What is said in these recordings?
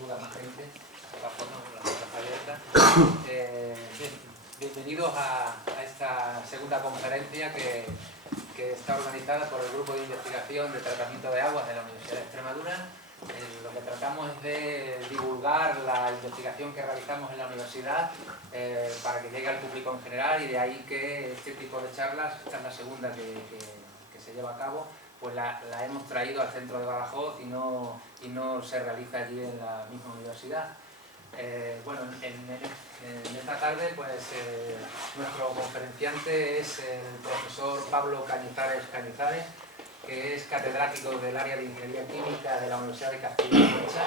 duda más gente, de todas formas, la puerta abierta. Bienvenidos a esta segunda conferencia que está organizada por el Grupo de Investigación de Tratamiento de Aguas de la Universidad de Extremadura. Lo que tratamos es de divulgar la investigación que realizamos en la universidad para que llegue al público en general, y de ahí que este tipo de charlas, esta es la segunda que se lleva a cabo, pues la hemos traído al centro de Badajoz y no se realiza allí en la misma universidad. Bueno, en esta tarde pues nuestro conferenciante es el profesor Pablo Cañizares, que es catedrático del área de Ingeniería Química de la Universidad de Castilla-La Mancha.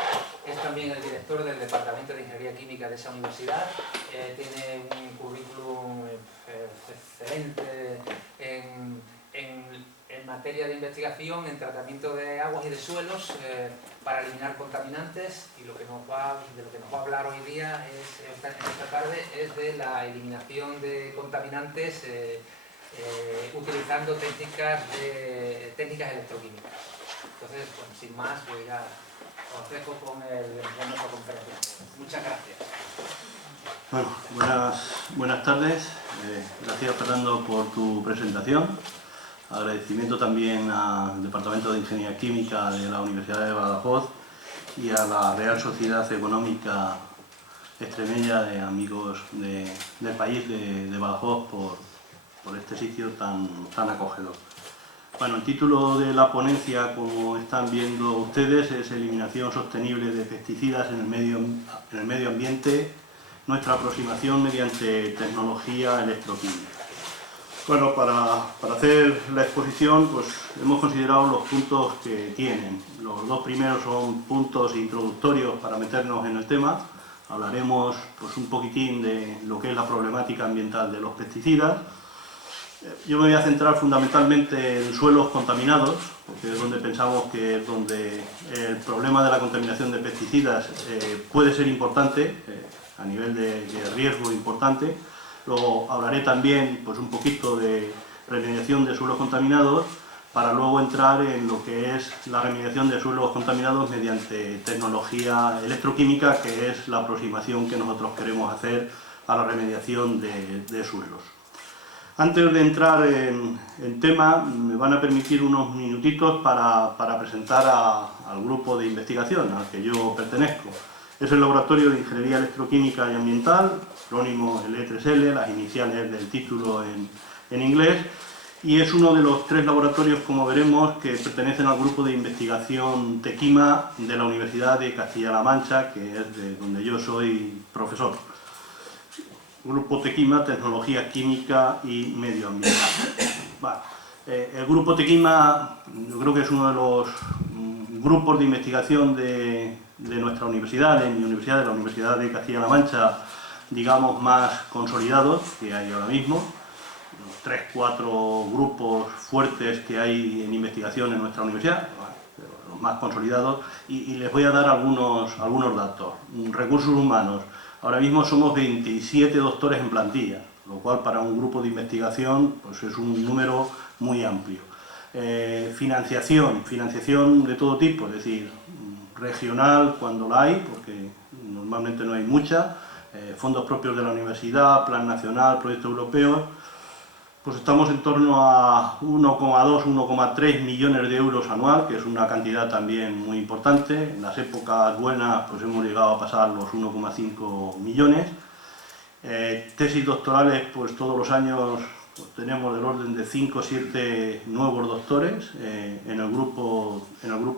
Es también el director del Departamento de Ingeniería Química de esa universidad. Tiene un currículum excelente en materia de investigación en tratamiento de aguas y de suelos para eliminar contaminantes, y de lo que nos va a hablar hoy día esta tarde es de la eliminación de contaminantes utilizando técnicas electroquímicas. Entonces, bueno, sin más, os dejo con nuestra conferencia. Muchas gracias. Bueno, buenas tardes. Gracias, Fernando, por tu presentación. Agradecimiento también al Departamento de Ingeniería Química de la Universidad de Badajoz y a la Real Sociedad Económica Extremeña de Amigos del País de Badajoz por este sitio tan acogedor. Bueno, el título de la ponencia, como están viendo ustedes, es Eliminación sostenible de pesticidas en el medio ambiente, nuestra aproximación mediante tecnología electroquímica. Bueno, para hacer la exposición, pues hemos considerado los puntos que tienen. Los dos primeros son puntos introductorios para meternos en el tema. Hablaremos pues un poquitín de lo que es la problemática ambiental de los pesticidas. Yo me voy a centrar fundamentalmente en suelos contaminados, porque es donde pensamos que es donde el problema de la contaminación de pesticidas puede ser importante, a nivel de riesgo importante. Luego hablaré también pues, un poquito de remediación de suelos contaminados, para luego entrar en lo que es la remediación de suelos contaminados mediante tecnología electroquímica, que es la aproximación que nosotros queremos hacer a la remediación de suelos. Antes de entrar en tema, me van a permitir unos minutitos para presentar al grupo de investigación al que yo pertenezco. Es el Laboratorio de Ingeniería Electroquímica y Ambiental, acrónimo LE3L, las iniciales del título en inglés, y es uno de los 3 laboratorios, como veremos, que pertenecen al grupo de investigación TEQUIMA de la Universidad de Castilla-La Mancha, que es de donde yo soy profesor. Grupo TEQUIMA, Tecnología Química y Medio Ambiente. Vale. El grupo TEQUIMA yo creo que es uno de los grupos de investigación de nuestra universidad, de mi universidad, de la Universidad de Castilla-La Mancha, digamos, más consolidados que hay ahora mismo. Los 3-4 grupos fuertes que hay en investigación en nuestra universidad, los más consolidados, y les voy a dar algunos datos. Recursos humanos. Ahora mismo somos 27 doctores en plantilla, lo cual para un grupo de investigación pues es un número muy amplio. Financiación de todo tipo, es decir, regional cuando la hay, porque normalmente no hay mucha, fondos propios de la universidad, plan nacional, proyectos europeos, pues estamos en torno a 1,2-1,3 millones de euros anual, que es una cantidad también muy importante. En las épocas buenas pues hemos llegado a pasar los 1,5 millones. Tesis doctorales, pues todos los años pues, tenemos del orden de 5 o 7 nuevos doctores en el grupo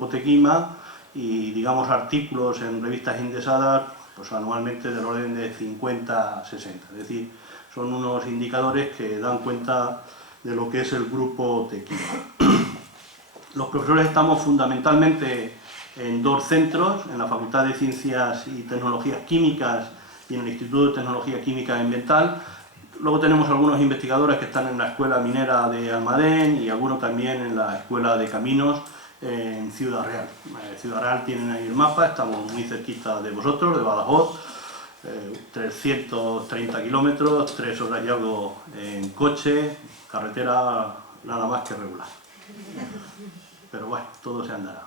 TEQUIMA, y digamos artículos en revistas indexadas pues anualmente del orden de 50-60, es decir, son unos indicadores que dan cuenta de lo que es el grupo TEQUIMA. Los profesores estamos fundamentalmente en 2 centros, en la Facultad de Ciencias y Tecnologías Químicas y en el Instituto de Tecnología Química y Ambiental. Luego tenemos algunos investigadores que están en la Escuela Minera de Almadén y algunos también en la Escuela de Caminos en Ciudad Real. Ciudad Real tienen ahí el mapa, estamos muy cerquita de vosotros, de Badajoz. 330 kilómetros, 3 horas y algo en coche, carretera nada más que regular. pero bueno, todo se andará.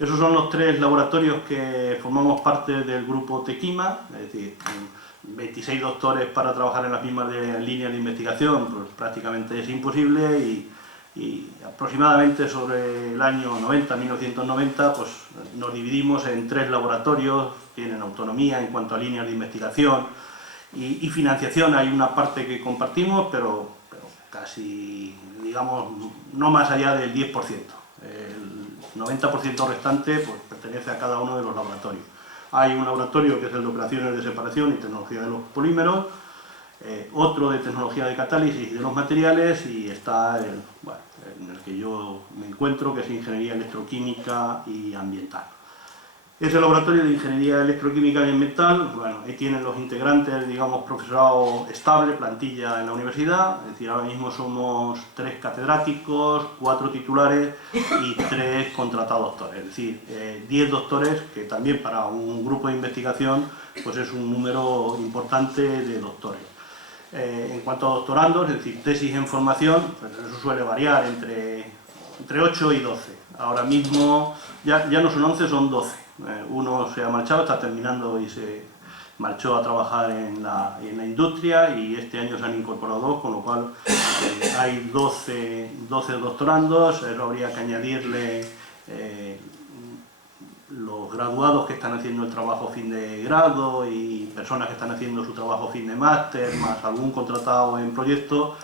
Esos son los 3 laboratorios que formamos parte del grupo Tequima, es decir, 26 doctores para trabajar en las mismas líneas de investigación, pues prácticamente es imposible, y aproximadamente sobre el año 1990, pues nos dividimos en 3 laboratorios, tienen autonomía en cuanto a líneas de investigación y financiación. Hay una parte que compartimos, pero casi, digamos, no más allá del 10%. El 90% restante pues, pertenece a cada uno de los laboratorios. Hay un laboratorio que es el de operaciones de separación y tecnología de los polímeros, otro de tecnología de catálisis de los materiales, y está en el que yo me encuentro, que es ingeniería electroquímica y ambiental. Ese laboratorio de ingeniería electroquímica y ambiental, bueno, ahí tienen los integrantes, digamos, profesorado estable, plantilla en la universidad, es decir, ahora mismo somos 3 catedráticos, 4 titulares y 3 contratados doctores, es decir, 10 doctores, que también para un grupo de investigación pues es un número importante de doctores. En cuanto a doctorandos, es decir, tesis en formación, pues eso suele variar entre 8 y 12. Ahora mismo ya no son 11, son 12. Uno se ha marchado, está terminando y se marchó a trabajar en la industria, y este año se han incorporado 2, con lo cual hay 12 doctorandos. Eso habría que añadirle los graduados que están haciendo el trabajo fin de grado y personas que están haciendo su trabajo fin de máster, más algún contratado en proyecto.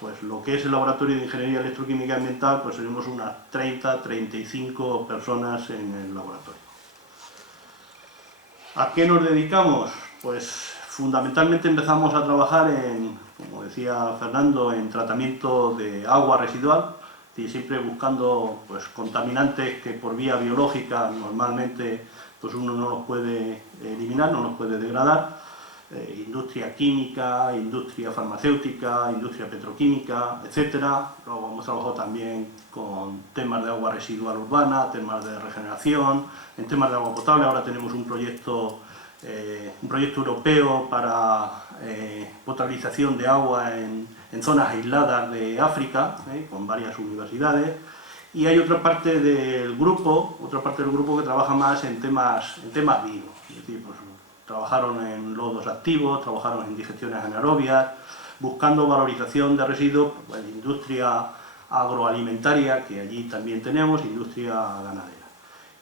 Pues lo que es el laboratorio de ingeniería electroquímica y ambiental, pues tenemos unas 30-35 personas en el laboratorio. ¿A qué nos dedicamos? Pues fundamentalmente empezamos a trabajar en, como decía Fernando, en tratamiento de agua residual, y siempre buscando pues, contaminantes que por vía biológica normalmente pues uno no los puede eliminar, no los puede degradar. Industria química, industria farmacéutica, industria petroquímica, etc. Luego hemos trabajado también con temas de agua residual urbana, temas de regeneración, en temas de agua potable. Ahora tenemos un proyecto europeo para potabilización de agua en zonas aisladas de África, con varias universidades. Y hay otra parte del grupo que trabaja más en temas vivos, es decir, pues, trabajaron en lodos activos, trabajaron en digestiones anaerobias, buscando valorización de residuos, pues, industria agroalimentaria, que allí también tenemos, industria ganadera.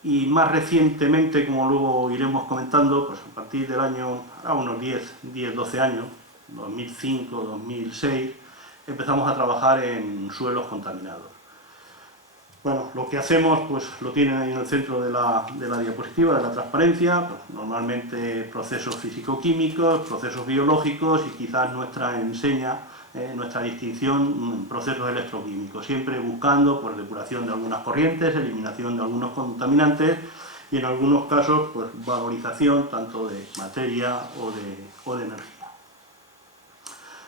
Y más recientemente, como luego iremos comentando, pues a partir del año, a unos 10-12 años, 2005, 2006, empezamos a trabajar en suelos contaminados. Bueno, lo que hacemos, pues lo tienen ahí en el centro de la diapositiva, de la transparencia, pues, normalmente procesos físico-químicos, procesos biológicos y quizás nuestra distinción, procesos electroquímicos, siempre buscando pues, depuración de algunas corrientes, eliminación de algunos contaminantes y en algunos casos pues, valorización tanto de materia o de energía.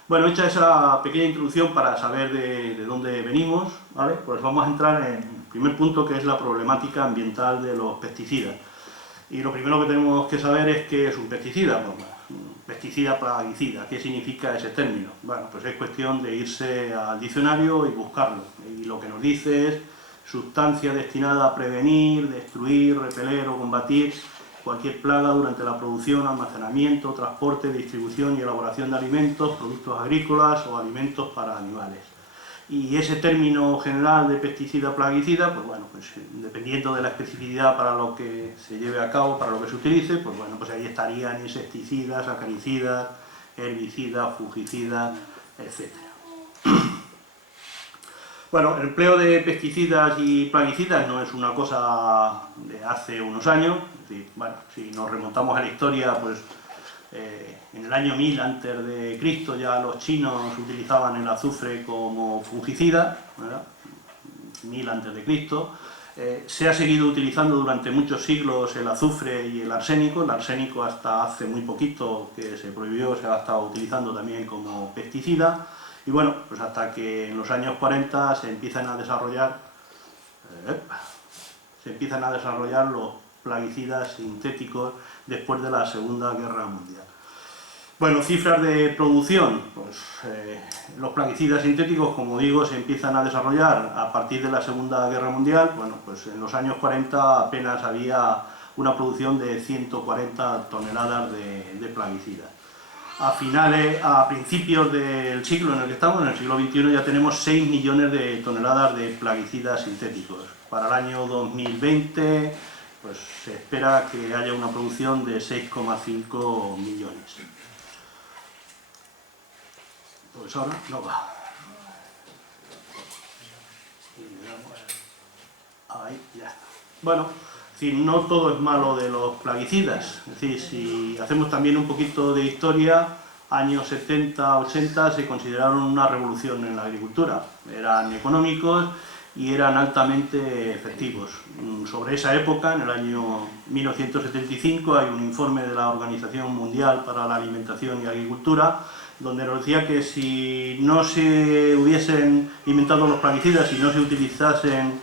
Bueno, hecha esa pequeña introducción para saber de dónde venimos, ¿vale? Pues vamos a entrar en el primer punto, que es la problemática ambiental de los pesticidas. Y lo primero que tenemos que saber es qué es un pesticida. Pues, un pesticida plaguicida, ¿qué significa ese término? Bueno, pues es cuestión de irse al diccionario y buscarlo. Y lo que nos dice es sustancia destinada a prevenir, destruir, repeler o combatir cualquier plaga durante la producción, almacenamiento, transporte, distribución y elaboración de alimentos, productos agrícolas o alimentos para animales. Y ese término general de pesticida plaguicida, pues bueno, pues dependiendo de la especificidad para lo que se lleve a cabo, para lo que se utilice, pues bueno, pues ahí estarían insecticidas, acaricidas, herbicidas, fungicidas, etc. Bueno, el empleo de pesticidas y plaguicidas no es una cosa de hace unos años. Es decir, bueno, si nos remontamos a la historia, pues en el año 1000 antes de Cristo ya los chinos utilizaban el azufre como fungicida, ¿verdad? 1000 antes de Cristo. Se ha seguido utilizando durante muchos siglos el azufre y el arsénico. El arsénico hasta hace muy poquito que se prohibió, se ha estado utilizando también como pesticida. Y bueno, pues hasta que en los años 40 se empiezan a desarrollar los plaguicidas sintéticos después de la Segunda Guerra Mundial. Bueno, cifras de producción. Pues, los plaguicidas sintéticos, como digo, se empiezan a desarrollar a partir de la Segunda Guerra Mundial. Bueno, pues en los años 40 apenas había una producción de 140 toneladas de plaguicidas. A principios del siglo en el que estamos, en el siglo XXI, ya tenemos 6 millones de toneladas de plaguicidas sintéticos. Para el año 2020, pues se espera que haya una producción de 6,5 millones. Pues ahora no va. Ahí, ya está. Bueno, no todo es malo de los plaguicidas. Es decir, si hacemos también un poquito de historia, años 70, 80 se consideraron una revolución en la agricultura. Eran económicos y eran altamente efectivos. Sobre esa época, en el año 1975, hay un informe de la Organización Mundial para la Alimentación y Agricultura, donde nos decía que si no se hubiesen inventado los plaguicidas y no se utilizasen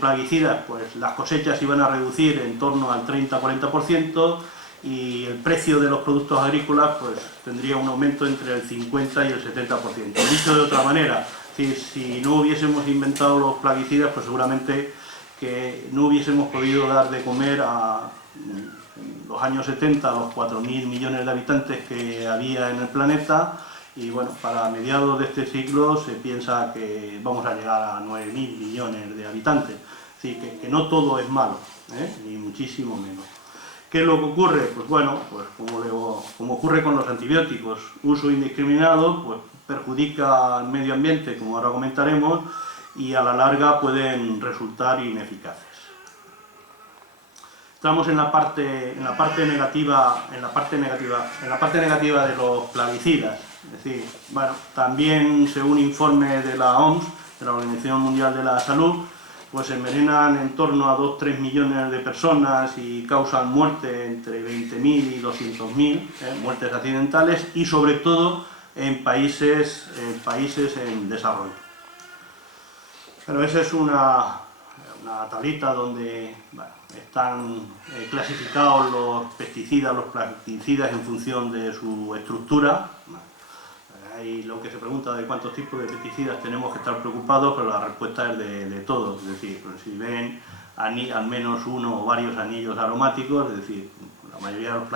plaguicidas, pues las cosechas iban a reducir en torno al 30-40% y el precio de los productos agrícolas pues tendría un aumento entre el 50 y el 70%. Dicho de otra manera, si no hubiésemos inventado los plaguicidas, pues seguramente que no hubiésemos podido dar de comer a los años 70 a los 4.000 millones de habitantes que había en el planeta, y bueno, para mediados de este siglo se piensa que vamos a llegar a 9.000 millones de habitantes. Es decir, que no todo es malo, ni muchísimo menos. ¿Qué es lo que ocurre? Pues bueno, pues como ocurre con los antibióticos, uso indiscriminado pues perjudica al medio ambiente, como ahora comentaremos, y a la larga pueden resultar ineficaces. Estamos en la parte negativa de los plaguicidas. Es decir, bueno, también según informe de la OMS, de la Organización Mundial de la Salud, pues envenenan en torno a 2-3 millones de personas y causan muerte entre 20.000 y 200.000, muertes accidentales, y sobre todo en países en desarrollo. Pero esa es una tablita donde bueno, están clasificados los plaguicidas en función de su estructura. Ahí lo que se pregunta de cuántos tipos de pesticidas tenemos que estar preocupados, pero la respuesta es de todos. Es decir, pues si ven al menos uno o varios anillos aromáticos, es decir, la mayoría de los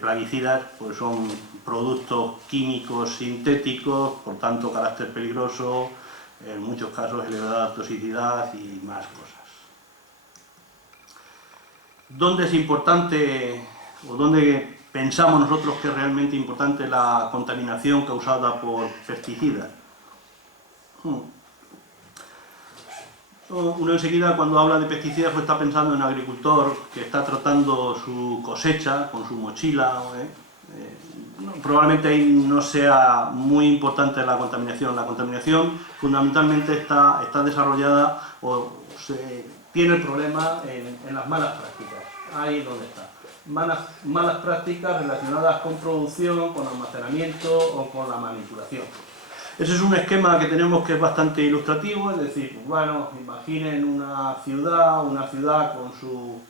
plaguicidas pues son productos químicos sintéticos, por tanto carácter peligroso, en muchos casos elevada toxicidad y más cosas. ¿Dónde es importante o dónde pensamos nosotros que es realmente importante la contaminación causada por pesticidas? Uno enseguida cuando habla de pesticidas pues está pensando en un agricultor que está tratando su cosecha con su mochila. Probablemente ahí no sea muy importante la contaminación. La contaminación fundamentalmente está desarrollada o tiene el problema en las malas prácticas. Ahí es donde está. Malas prácticas relacionadas con producción, con almacenamiento o con la manipulación. Ese es un esquema que tenemos que es bastante ilustrativo, es decir, pues bueno, imaginen una ciudad con su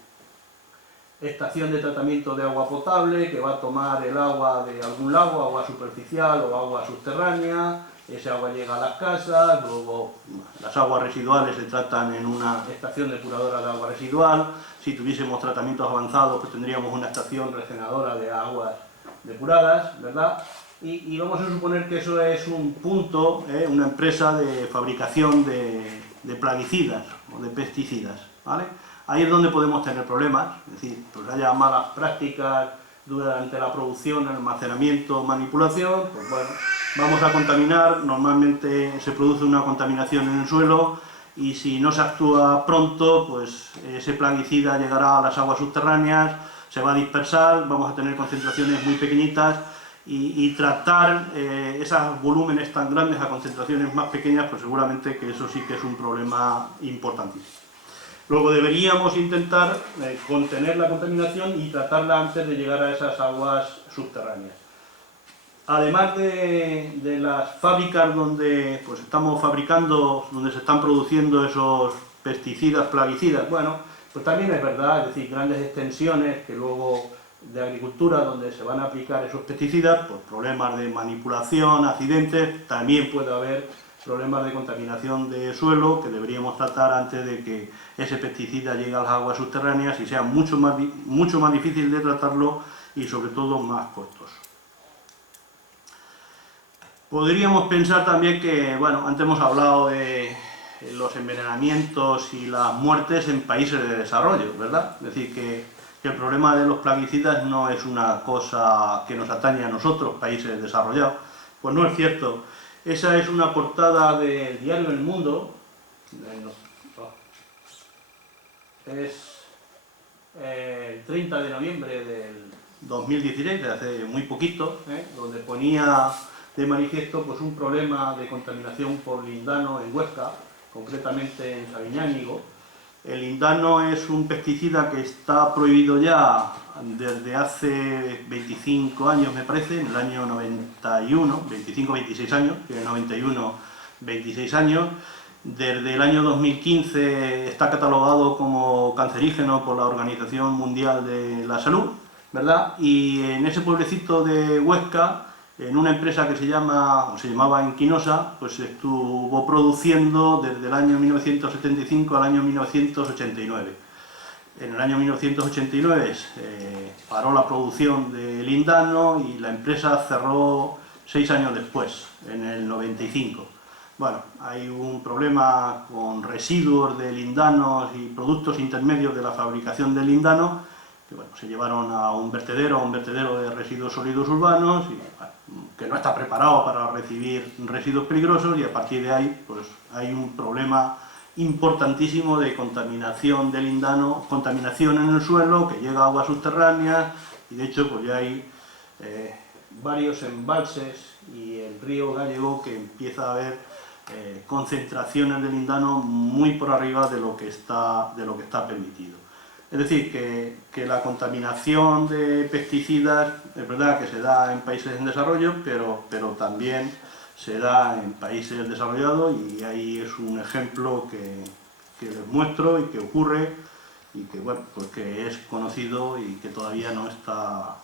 estación de tratamiento de agua potable que va a tomar el agua de algún lago, agua superficial o agua subterránea. Ese agua llega a las casas, luego las aguas residuales se tratan en una estación depuradora de agua residual. Si tuviésemos tratamientos avanzados, pues tendríamos una estación regeneradora de aguas depuradas, ¿verdad? Y vamos a suponer que eso es un punto, una empresa de fabricación de plaguicidas o de pesticidas, ¿vale? Ahí es donde podemos tener problemas, es decir, pues haya malas prácticas durante la producción, almacenamiento, manipulación, pues bueno, vamos a contaminar, normalmente se produce una contaminación en el suelo y si no se actúa pronto, pues ese plaguicida llegará a las aguas subterráneas, se va a dispersar, vamos a tener concentraciones muy pequeñitas y tratar esos volúmenes tan grandes a concentraciones más pequeñas, pues seguramente que eso sí que es un problema importantísimo. Luego deberíamos intentar contener la contaminación y tratarla antes de llegar a esas aguas subterráneas. Además de las fábricas donde pues estamos fabricando, donde se están produciendo esos pesticidas, plaguicidas, bueno, pues también es verdad, es decir, grandes extensiones que luego de agricultura donde se van a aplicar esos pesticidas, pues problemas de manipulación, accidentes, también puede haber problemas de contaminación de suelo que deberíamos tratar antes de que ese pesticida llegue a las aguas subterráneas y sea mucho más difícil de tratarlo y sobre todo más costoso. Podríamos pensar también que, bueno, antes hemos hablado de los envenenamientos y las muertes en países de desarrollo, ¿verdad? Es decir, que el problema de los plaguicidas no es una cosa que nos atañe a nosotros, países desarrollados. Pues no es cierto. Esa es una portada del diario El Mundo. Es el 30 de noviembre del 2016, de hace muy poquito, donde ponía de manifiesto pues, un problema de contaminación por lindano en Huesca, concretamente en Sabiñánigo. El lindano es un pesticida que está prohibido ya desde hace 25 años, me parece, en el año 91, 25-26 años, en el 91, 26 años. Desde el año 2015 está catalogado como cancerígeno por la Organización Mundial de la Salud, ¿verdad? Y en ese pueblecito de Huesca, en una empresa que se llamaba Enquinosa, pues estuvo produciendo desde el año 1975 al año 1989. En el año 1989 paró la producción de lindano y la empresa cerró 6 años después, en el 95. Bueno, hay un problema con residuos de lindanos y productos intermedios de la fabricación del lindano, que bueno, se llevaron a un vertedero de residuos sólidos urbanos, y, bueno, que no está preparado para recibir residuos peligrosos, y a partir de ahí pues, hay un problema importantísimo de contaminación del lindano, contaminación en el suelo, que llega a aguas subterráneas, y de hecho pues ya hay varios embalses y el río Gallego que empieza a haber concentraciones de lindano muy por arriba de lo que está permitido. Es decir, que la contaminación de pesticidas es verdad que se da en países en desarrollo, pero también se da en países desarrollados, y ahí es un ejemplo que les muestro y que ocurre y que, bueno, pues que es conocido y que todavía no está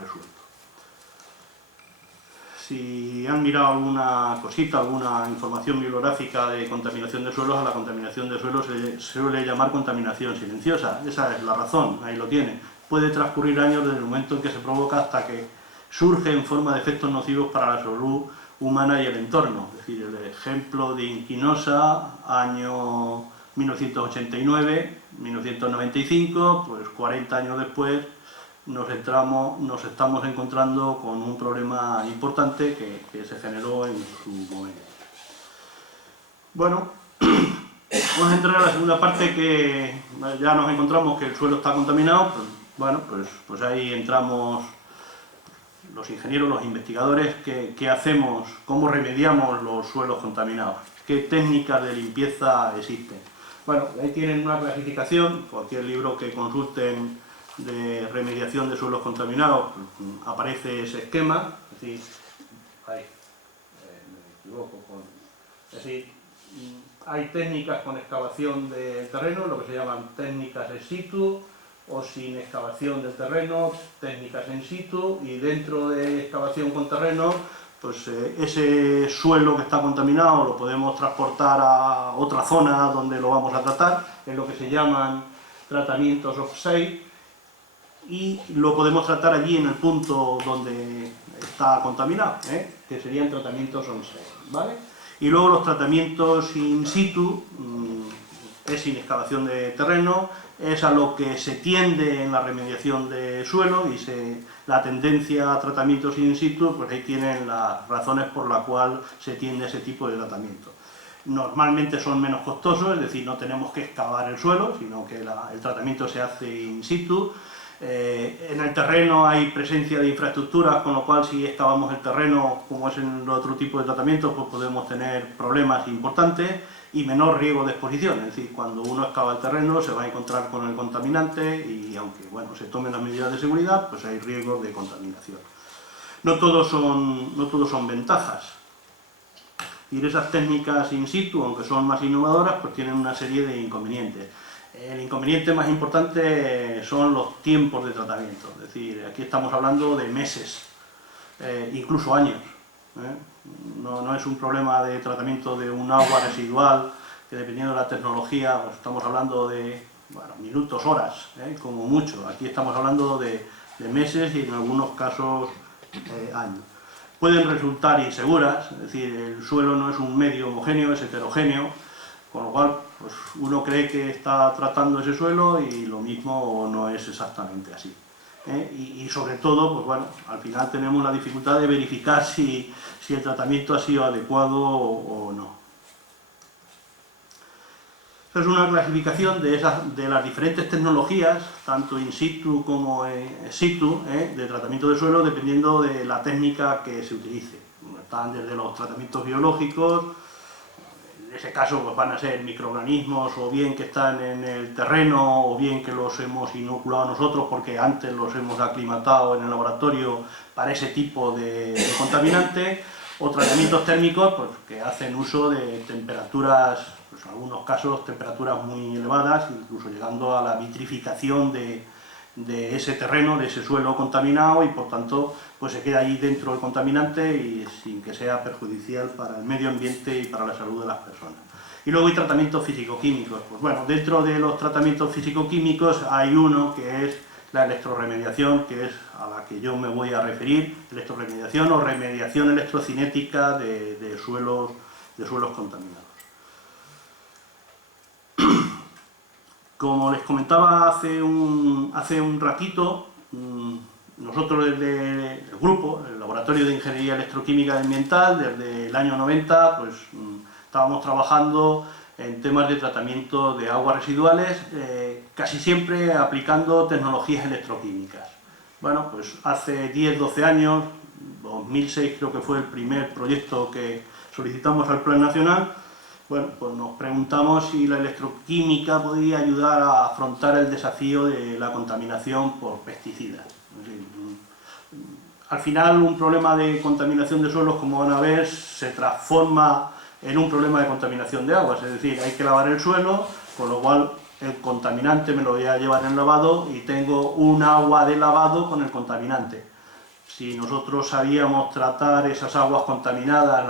resuelto. Si han mirado alguna cosita, alguna información bibliográfica de contaminación de suelos, a la contaminación de suelos se suele llamar contaminación silenciosa. Esa es la razón, ahí lo tiene. Puede transcurrir años desde el momento en que se provoca hasta que surge en forma de efectos nocivos para la salud humana y el entorno. Es decir, el ejemplo de Inquinosa, año 1989, 1995, pues 40 años después, nos estamos encontrando con un problema importante que se generó en su momento. Bueno, vamos a entrar a la segunda parte, que ya nos encontramos que el suelo está contaminado. Pues, bueno, pues ahí entramos los ingenieros, los investigadores. ¿Qué hacemos? ¿Cómo remediamos los suelos contaminados? ¿Qué técnicas de limpieza existen? Bueno, ahí tienen una clasificación. Cualquier libro que consulten de remediación de suelos contaminados aparece ese esquema. Es decir, me equivoco es decir, hay técnicas con excavación de terreno, lo que se llaman técnicas in situ, o sin excavación del terreno, técnicas in situ, y dentro de excavación con terreno, pues ese suelo que está contaminado lo podemos transportar a otra zona donde lo vamos a tratar, en lo que se llaman tratamientos off-site, y lo podemos tratar allí en el punto donde está contaminado, que serían tratamientos on-site, ¿vale? Y luego los tratamientos in situ, es sin excavación de terreno, es a lo que se tiende en la remediación de suelo, y la tendencia a tratamientos in situ, pues ahí tienen las razones por las cuales se tiende a ese tipo de tratamiento. Normalmente son menos costosos, es decir, no tenemos que excavar el suelo, sino que el tratamiento se hace in situ. En el terreno hay presencia de infraestructuras, con lo cual si excavamos el terreno, como es en otro tipo de tratamientos, pues podemos tener problemas importantes y menor riesgo de exposición. Es decir, cuando uno excava el terreno se va a encontrar con el contaminante, y aunque bueno, se tomen las medidas de seguridad, pues hay riesgo de contaminación. No todos son ventajas. Y esas técnicas in situ, aunque son más innovadoras, pues tienen una serie de inconvenientes. El inconveniente más importante son los tiempos de tratamiento, es decir, aquí estamos hablando de meses, incluso años. No es un problema de tratamiento de un agua residual, que dependiendo de la tecnología, pues estamos hablando de minutos, horas, como mucho. Aquí estamos hablando de meses y en algunos casos años. Pueden resultar inseguras, es decir, el suelo no es un medio homogéneo, es heterogéneo, con lo cual pues, uno cree que está tratando ese suelo y lo mismo no es exactamente así. Y sobre todo, pues bueno, al final tenemos la dificultad de verificar si el tratamiento ha sido adecuado o no. Esta es una clasificación de las diferentes tecnologías, tanto in situ como ex situ, de tratamiento de suelo, dependiendo de la técnica que se utilice. Están desde los tratamientos biológicos, en ese caso pues van a ser microorganismos o bien que están en el terreno o bien que los hemos inoculado nosotros porque antes los hemos aclimatado en el laboratorio para ese tipo de contaminante, o tratamientos térmicos pues, que hacen uso de temperaturas, pues, en algunos casos temperaturas muy elevadas, incluso llegando a la vitrificación de ese terreno, de ese suelo contaminado y por tanto pues se queda ahí dentro del contaminante y sin que sea perjudicial para el medio ambiente y para la salud de las personas. Y luego hay tratamientos físico-químicos. Pues bueno, dentro de los tratamientos físico-químicos hay uno que es la electroremediación, que es a la que yo me voy a referir, electroremediación o remediación electrocinética de suelos contaminados. Como les comentaba hace un ratito, nosotros desde el grupo, el Laboratorio de Ingeniería Electroquímica y Ambiental, desde el año 90, pues estábamos trabajando en temas de tratamiento de aguas residuales, casi siempre aplicando tecnologías electroquímicas. Bueno, pues hace 10-12 años, 2006 creo que fue el primer proyecto que solicitamos al Plan Nacional, bueno, pues nos preguntamos si la electroquímica podía ayudar a afrontar el desafío de la contaminación por pesticidas. Es decir, al final un problema de contaminación de suelos, como van a ver, se transforma en un problema de contaminación de aguas, es decir, hay que lavar el suelo, con lo cual el contaminante me lo voy a llevar en lavado y tengo un agua de lavado con el contaminante. Si nosotros sabíamos tratar esas aguas contaminadas,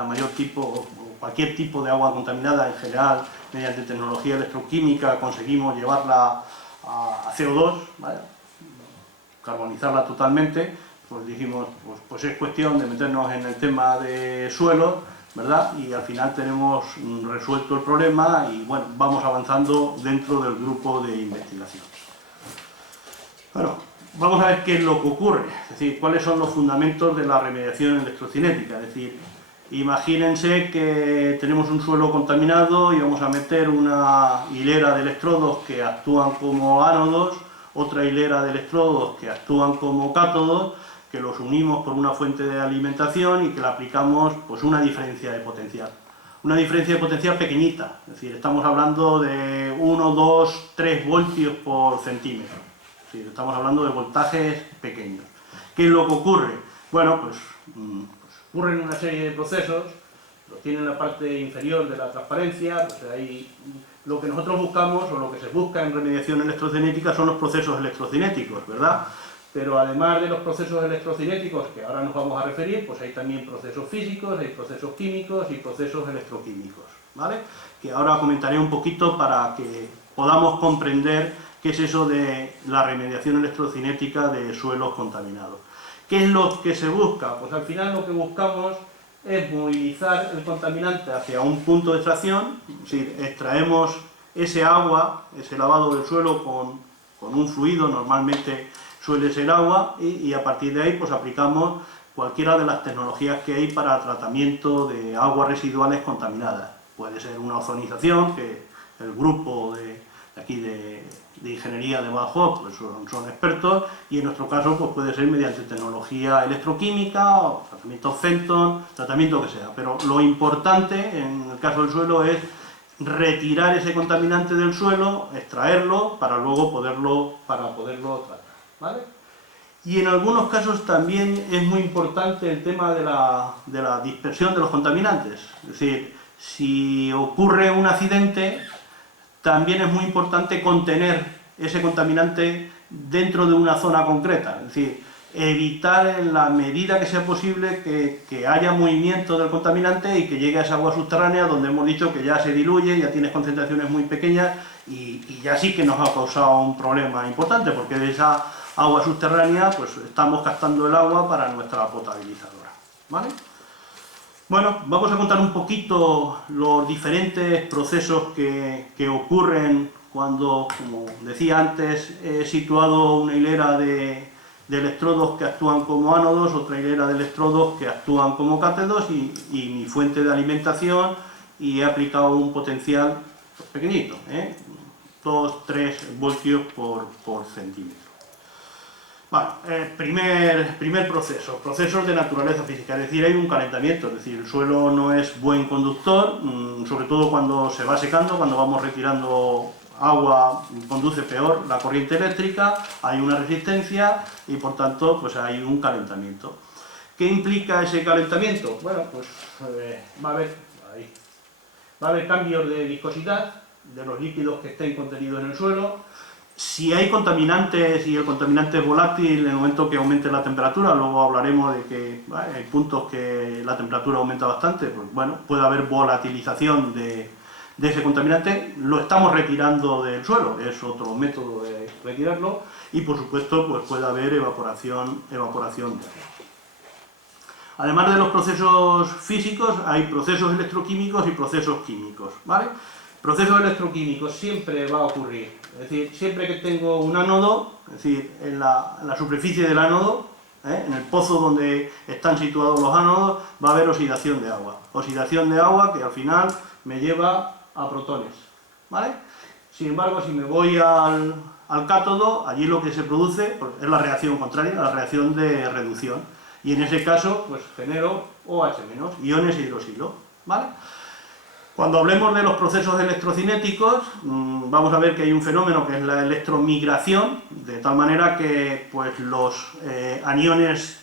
cualquier tipo de agua contaminada en general, mediante tecnología electroquímica conseguimos llevarla a CO2, ¿vale? Carbonizarla totalmente, pues dijimos, pues es cuestión de meternos en el tema de suelos, ¿verdad? Y al final tenemos resuelto el problema y bueno, vamos avanzando dentro del grupo de investigación. Bueno, vamos a ver qué es lo que ocurre, es decir, cuáles son los fundamentos de la remediación electrocinética, es decir, imagínense que tenemos un suelo contaminado y vamos a meter una hilera de electrodos que actúan como ánodos, otra hilera de electrodos que actúan como cátodos, que los unimos por una fuente de alimentación y que le aplicamos pues, una diferencia de potencial. Una diferencia de potencial pequeñita, es decir, estamos hablando de 1, 2, 3 voltios por centímetro. Es decir, estamos hablando de voltajes pequeños. ¿Qué es lo que ocurre? Bueno, pues ocurren una serie de procesos, lo tiene en la parte inferior de la transparencia, pues ahí lo que nosotros buscamos o lo que se busca en remediación electrocinética son los procesos electrocinéticos, ¿verdad? Pero además de los procesos electrocinéticos, que ahora nos vamos a referir, pues hay también procesos físicos, hay procesos químicos y procesos electroquímicos, ¿vale? Que ahora comentaré un poquito para que podamos comprender qué es eso de la remediación electrocinética de suelos contaminados. ¿Qué es lo que se busca? Pues al final lo que buscamos es movilizar el contaminante hacia un punto de extracción, es decir, extraemos ese agua, ese lavado del suelo con un fluido, normalmente suele ser agua, y a partir de ahí pues aplicamos cualquiera de las tecnologías que hay para tratamiento de aguas residuales contaminadas. Puede ser una ozonización, que el grupo de aquí de ingeniería de Badajoz pues son expertos, y en nuestro caso pues puede ser mediante tecnología electroquímica o tratamiento Fenton, tratamiento que sea. Pero lo importante en el caso del suelo es retirar ese contaminante del suelo, extraerlo para luego poderlo tratar, ¿vale? Y en algunos casos también es muy importante el tema de la dispersión de los contaminantes. Es decir, si ocurre un accidente, también es muy importante contener ese contaminante dentro de una zona concreta, es decir, evitar en la medida que sea posible que haya movimiento del contaminante y que llegue a esa agua subterránea donde hemos dicho que ya se diluye, ya tienes concentraciones muy pequeñas y ya sí que nos ha causado un problema importante, porque de esa agua subterránea pues estamos captando el agua para nuestra potabilizadora, ¿vale? Bueno, vamos a contar un poquito los diferentes procesos que ocurren cuando, como decía antes, he situado una hilera de electrodos que actúan como ánodos, otra hilera de electrodos que actúan como cátodos y mi fuente de alimentación, y he aplicado un potencial pequeñito, 2-3 voltios por centímetro. Bueno, primer proceso, procesos de naturaleza física, es decir, hay un calentamiento, es decir, el suelo no es buen conductor, sobre todo cuando se va secando, cuando vamos retirando agua, conduce peor la corriente eléctrica, hay una resistencia y por tanto pues hay un calentamiento. ¿Qué implica ese calentamiento? Bueno, pues va a haber cambios de viscosidad de los líquidos que estén contenidos en el suelo. Si hay contaminantes y el contaminante es volátil, en el momento que aumente la temperatura, luego hablaremos de que hay puntos que la temperatura aumenta bastante, pues bueno, puede haber volatilización de ese contaminante, lo estamos retirando del suelo, es otro método de retirarlo, y por supuesto pues puede haber evaporación de agua. Además de los procesos físicos, hay procesos electroquímicos y procesos químicos, ¿vale? Procesos electroquímicos siempre va a ocurrir, es decir, siempre que tengo un ánodo, es decir, en la superficie del ánodo, en el pozo donde están situados los ánodos, va a haber oxidación de agua que al final me lleva a protones, ¿vale? Sin embargo, si me voy al cátodo, allí lo que se produce pues, es la reacción contraria, la reacción de reducción, y en ese caso pues genero OH-, iones hidroxilo, ¿vale? Cuando hablemos de los procesos electrocinéticos, vamos a ver que hay un fenómeno que es la electromigración, de tal manera que pues, los aniones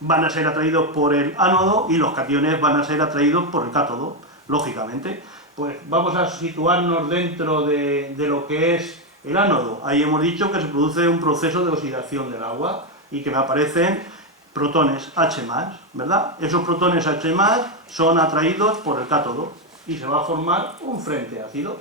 van a ser atraídos por el ánodo y los cationes van a ser atraídos por el cátodo, lógicamente. Pues vamos a situarnos dentro de lo que es el ánodo. Ahí hemos dicho que se produce un proceso de oxidación del agua y que me aparecen protones H+, ¿verdad? Esos protones H+, son atraídos por el cátodo y se va a formar un frente ácido,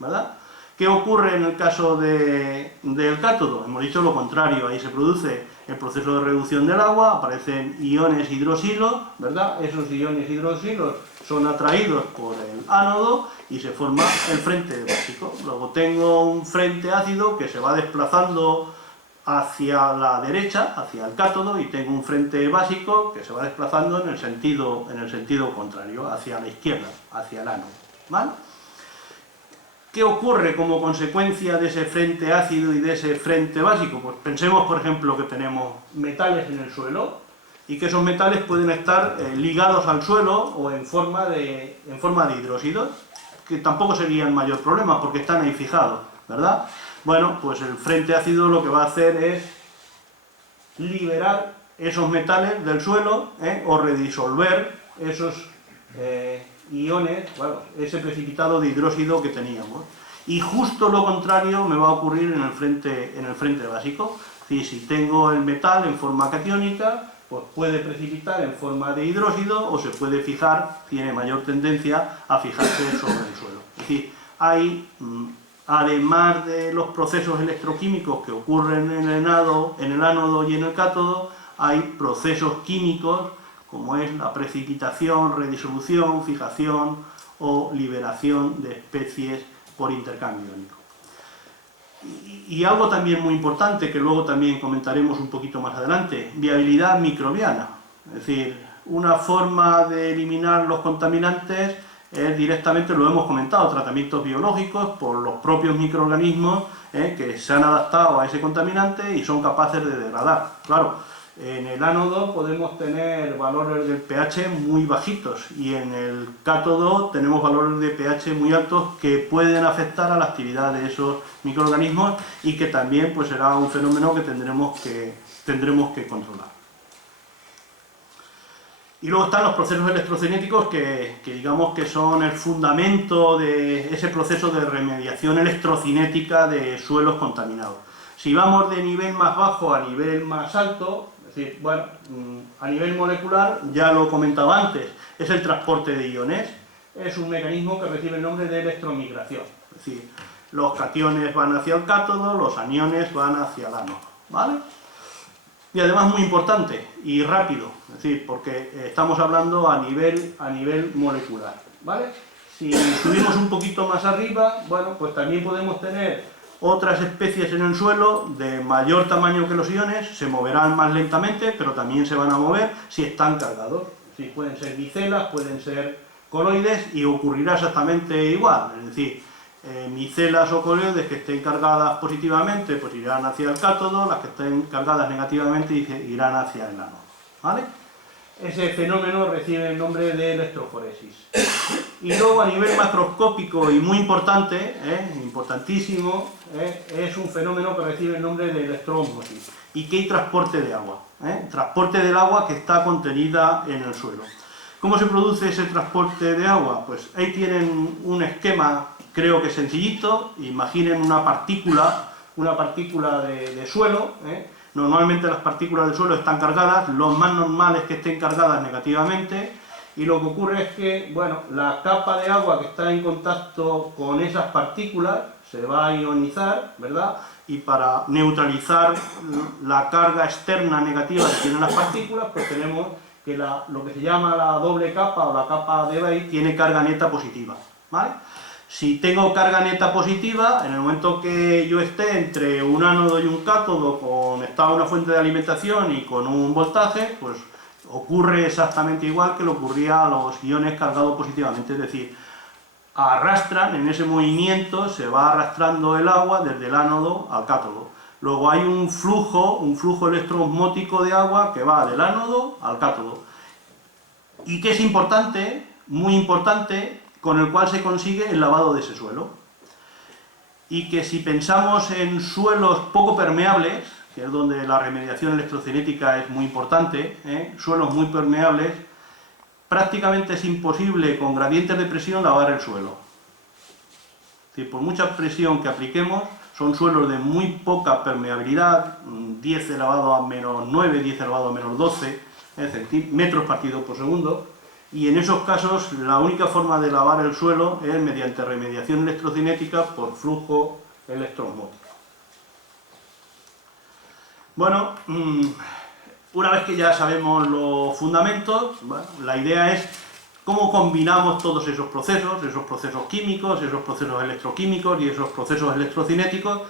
¿verdad? ¿Qué ocurre en el caso del cátodo? Hemos dicho lo contrario, ahí se produce el proceso de reducción del agua, aparecen iones hidroxilo, ¿verdad? Esos iones hidroxilos son atraídos por el ánodo y se forma el frente básico. Luego tengo un frente ácido que se va desplazando hacia la derecha, hacia el cátodo, y tengo un frente básico que se va desplazando en el sentido contrario, hacia la izquierda, hacia el ánodo, ¿vale? ¿Qué ocurre como consecuencia de ese frente ácido y de ese frente básico? Pues pensemos, por ejemplo, que tenemos metales en el suelo y que esos metales pueden estar ligados al suelo o en forma de hidróxidos, que tampoco serían mayor problema porque están ahí fijados, ¿verdad? Bueno, pues el frente ácido lo que va a hacer es liberar esos metales del suelo o redisolver esos iones, bueno, ese precipitado de hidróxido que teníamos. Y justo lo contrario me va a ocurrir en el frente básico. Es decir, si tengo el metal en forma catiónica, pues puede precipitar en forma de hidróxido o se puede fijar, tiene mayor tendencia a fijarse sobre el suelo. Es decir, hay, además de los procesos electroquímicos que ocurren en el ánodo y en el cátodo, hay procesos químicos como es la precipitación, redisolución, fijación o liberación de especies por intercambio iónico. Y algo también muy importante, que luego también comentaremos un poquito más adelante, viabilidad microbiana. Es decir, una forma de eliminar los contaminantes es directamente, lo hemos comentado, tratamientos biológicos por los propios microorganismos que se han adaptado a ese contaminante y son capaces de degradar. Claro, en el ánodo podemos tener valores del pH muy bajitos y en el cátodo tenemos valores de pH muy altos que pueden afectar a la actividad de esos microorganismos y que también pues, será un fenómeno que tendremos que controlar. Y luego están los procesos electrocinéticos que digamos que son el fundamento de ese proceso de remediación electrocinética de suelos contaminados. Si vamos de nivel más bajo a nivel más alto, es decir, bueno, a nivel molecular, ya lo comentaba antes, es el transporte de iones. Es un mecanismo que recibe el nombre de electromigración. Es decir, los cationes van hacia el cátodo, los aniones van hacia el ánodo, ¿vale? Y además muy importante y rápido, es decir, porque estamos hablando a nivel molecular, ¿vale? Si subimos un poquito más arriba, bueno, pues también podemos tener otras especies en el suelo de mayor tamaño que los iones, se moverán más lentamente, pero también se van a mover si están cargados. Es decir, pueden ser micelas, pueden ser coloides y ocurrirá exactamente igual, es decir, micelas o coloides que estén cargadas positivamente pues irán hacia el cátodo, las que estén cargadas negativamente irán hacia el ánodo, ¿vale? Ese fenómeno recibe el nombre de electroforesis. Y luego a nivel macroscópico y muy importante, importantísimo, es un fenómeno que recibe el nombre de electroósmosis y que hay transporte de agua, transporte del agua que está contenida en el suelo. ¿Cómo se produce ese transporte de agua? Pues ahí tienen un esquema, creo que sencillito. Imaginen una partícula de suelo. Normalmente las partículas del suelo están cargadas, lo más normal es que estén cargadas negativamente, y lo que ocurre es que, bueno, la capa de agua que está en contacto con esas partículas se va a ionizar, ¿verdad? Y para neutralizar la carga externa negativa que tienen las partículas, pues tenemos que lo que se llama la doble capa o la capa de Weyl tiene carga neta positiva, ¿vale? Si tengo carga neta positiva, en el momento que yo esté entre un ánodo y un cátodo conectado a una fuente de alimentación y con un voltaje, pues ocurre exactamente igual que le ocurría a los iones cargados positivamente, es decir, arrastran, en ese movimiento se va arrastrando el agua desde el ánodo al cátodo. Luego hay un flujo electroosmótico de agua que va del ánodo al cátodo. Y que es importante, muy importante, con el cual se consigue el lavado de ese suelo. Y que si pensamos en suelos poco permeables, que es donde la remediación electrocinética es muy importante, suelos muy permeables, prácticamente es imposible con gradientes de presión lavar el suelo. Es decir, por mucha presión que apliquemos, son suelos de muy poca permeabilidad, 10 elevado a menos 9, 10 elevado a menos 12 metros partidos por segundo, y en esos casos la única forma de lavar el suelo es mediante remediación electrocinética por flujo electroosmótico. Bueno, una vez que ya sabemos los fundamentos, bueno, la idea es cómo combinamos todos esos procesos químicos, esos procesos electroquímicos y esos procesos electrocinéticos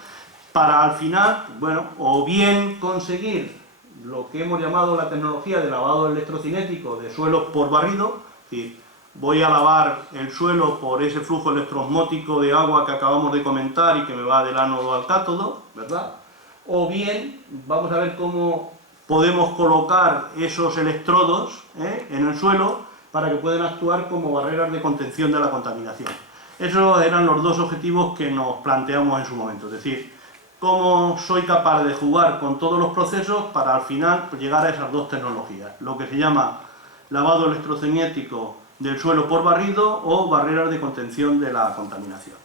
para al final, bueno, o bien conseguir lo que hemos llamado la tecnología de lavado electrocinético de suelos por barrido, es decir, voy a lavar el suelo por ese flujo electroosmótico de agua que acabamos de comentar y que me va del ánodo al cátodo, ¿verdad? O bien vamos a ver cómo podemos colocar esos electrodos en el suelo para que puedan actuar como barreras de contención de la contaminación. Esos eran los dos objetivos que nos planteamos en su momento, es decir, cómo soy capaz de jugar con todos los procesos para al final llegar a esas dos tecnologías, lo que se llama lavado electrocinético del suelo por barrido o barreras de contención de la contaminación.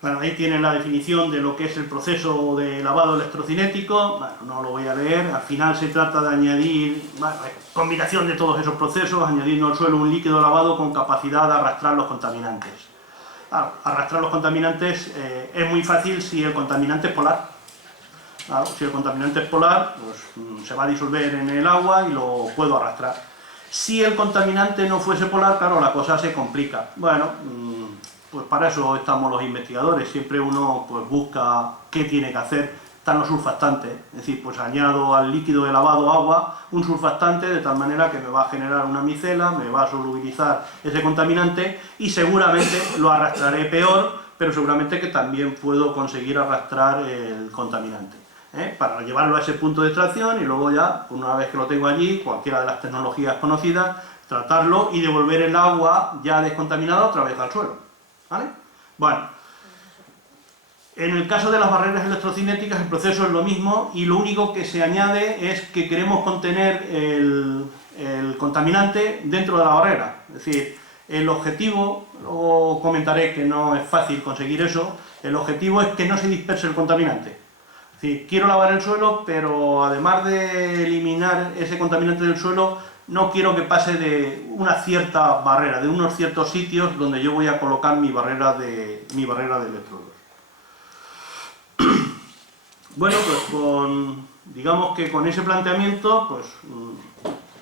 Bueno, ahí tienen la definición de lo que es el proceso de lavado electrocinético. Bueno, no lo voy a leer. Al final se trata de añadir, bueno, combinación de todos esos procesos, añadiendo al suelo un líquido lavado con capacidad de arrastrar los contaminantes. Claro, arrastrar los contaminantes es muy fácil si el contaminante es polar. Claro, si el contaminante es polar, pues se va a disolver en el agua y lo puedo arrastrar. Si el contaminante no fuese polar, claro, la cosa se complica. Bueno, pues para eso estamos los investigadores, siempre uno pues busca qué tiene que hacer. Están los surfactantes, es decir, pues añado al líquido de lavado agua un surfactante de tal manera que me va a generar una micela, me va a solubilizar ese contaminante y seguramente lo arrastraré peor, pero seguramente que también puedo conseguir arrastrar el contaminante, para llevarlo a ese punto de extracción y luego ya, una vez que lo tengo allí, cualquiera de las tecnologías conocidas, tratarlo y devolver el agua ya descontaminada otra vez al suelo. ¿Vale? Bueno, En el caso de las barreras electrocinéticas el proceso es lo mismo y lo único que se añade es que queremos contener el contaminante dentro de la barrera. Es decir, el objetivo, luego comentaré que no es fácil conseguir eso, el objetivo es que no se disperse el contaminante. Es decir, quiero lavar el suelo, pero además de eliminar ese contaminante del suelo, no quiero que pase de una cierta barrera, de unos ciertos sitios donde yo voy a colocar mi barrera de electrodos. Bueno, pues digamos que con ese planteamiento pues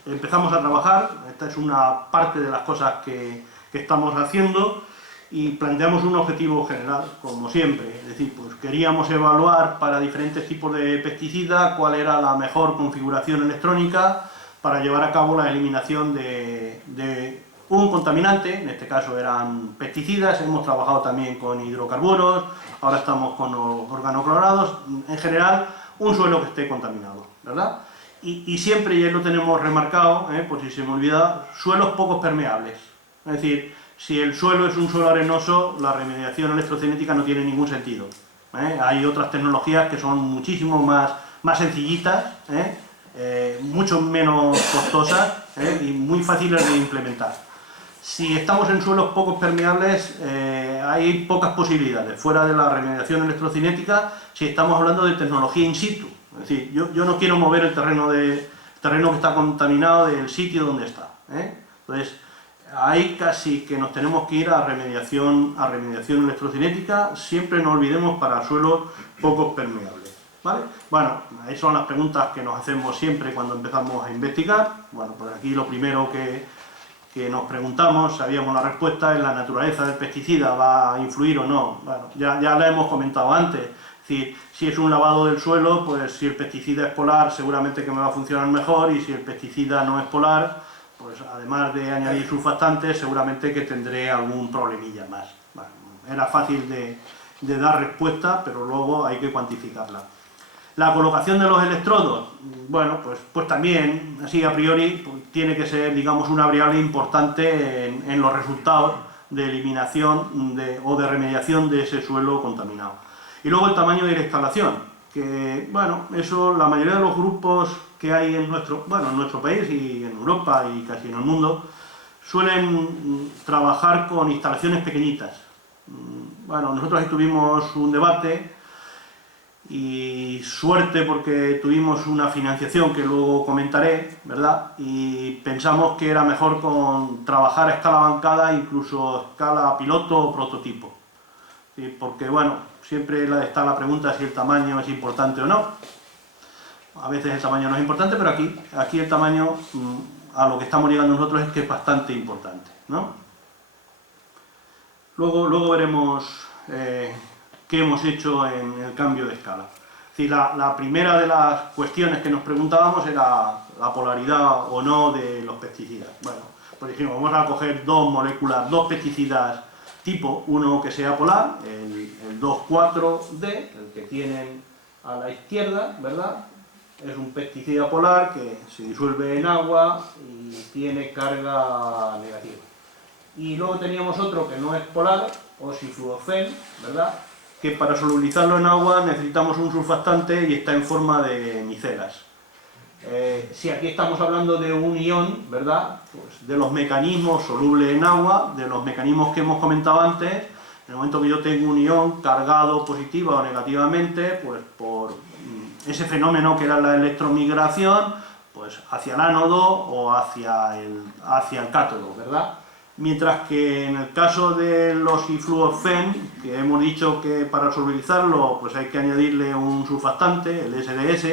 empezamos a trabajar. Esta es una parte de las cosas que estamos haciendo y planteamos un objetivo general, como siempre. Es decir, pues queríamos evaluar para diferentes tipos de pesticidas cuál era la mejor configuración electrónica para llevar a cabo la eliminación de un contaminante, en este caso eran pesticidas. Hemos trabajado también con hidrocarburos, ahora estamos con los organoclorados, en general un suelo que esté contaminado, ¿verdad? Y siempre, y ahí lo tenemos remarcado, por si se me olvida, suelos pocos permeables. Es decir, si el suelo es un suelo arenoso, la remediación electrocinética no tiene ningún sentido. Hay otras tecnologías que son muchísimo más sencillitas, mucho menos costosas y muy fáciles de implementar. Si estamos en suelos pocos permeables, hay pocas posibilidades, fuera de la remediación electrocinética, si estamos hablando de tecnología in situ. Es decir, yo no quiero mover el terreno que está contaminado del sitio donde está. Entonces, ahí casi que nos tenemos que ir a remediación electrocinética, siempre no olvidemos para suelos pocos permeables. ¿Vale? Bueno, ahí son las preguntas que nos hacemos siempre cuando empezamos a investigar. Bueno, pues aquí lo primero que nos preguntamos, sabíamos la respuesta, es la naturaleza del pesticida, ¿va a influir o no? Bueno, ya la hemos comentado antes. Es decir, si es un lavado del suelo, pues si el pesticida es polar, seguramente que me va a funcionar mejor, y si el pesticida no es polar, pues además de añadir surfactantes, seguramente que tendré algún problemilla más. Bueno, era fácil de dar respuesta, pero luego hay que cuantificarla. La colocación de los electrodos, bueno, pues también, así a priori, pues tiene que ser, digamos, una variable importante en los resultados de eliminación o de remediación de ese suelo contaminado. Y luego el tamaño de la instalación, que, bueno, eso la mayoría de los grupos que hay en nuestro país y en Europa y casi en el mundo, suelen trabajar con instalaciones pequeñitas. Bueno, nosotros ahí tuvimos un debate y suerte porque tuvimos una financiación que luego comentaré, ¿verdad? Y pensamos que era mejor trabajar a escala bancada, incluso a escala piloto o prototipo. ¿Sí? Porque, bueno, siempre está la pregunta si el tamaño es importante o no. A veces el tamaño no es importante, pero aquí el tamaño, a lo que estamos llegando nosotros, es que es bastante importante, ¿no? Luego veremos qué hemos hecho en el cambio de escala. Es decir, la primera de las cuestiones que nos preguntábamos era la polaridad o no de los pesticidas. Bueno, pues dijimos, vamos a coger dos pesticidas tipo, uno que sea polar, el 2,4-D, el que tienen a la izquierda, ¿verdad? Es un pesticida polar que se disuelve en agua y tiene carga negativa. Y luego teníamos otro que no es polar, oxifluofen, ¿verdad? Que para solubilizarlo en agua necesitamos un surfactante y está en forma de micelas. Si aquí estamos hablando de un ion, ¿verdad? Pues de los mecanismos solubles en agua, de los mecanismos que hemos comentado antes, en el momento que yo tengo un ion cargado positiva o negativamente, pues por ese fenómeno que era la electromigración, pues hacia el ánodo o hacia el cátodo, ¿verdad? Mientras que en el caso del oxifluofen, que hemos dicho que para solubilizarlo pues hay que añadirle un surfactante, el SDS,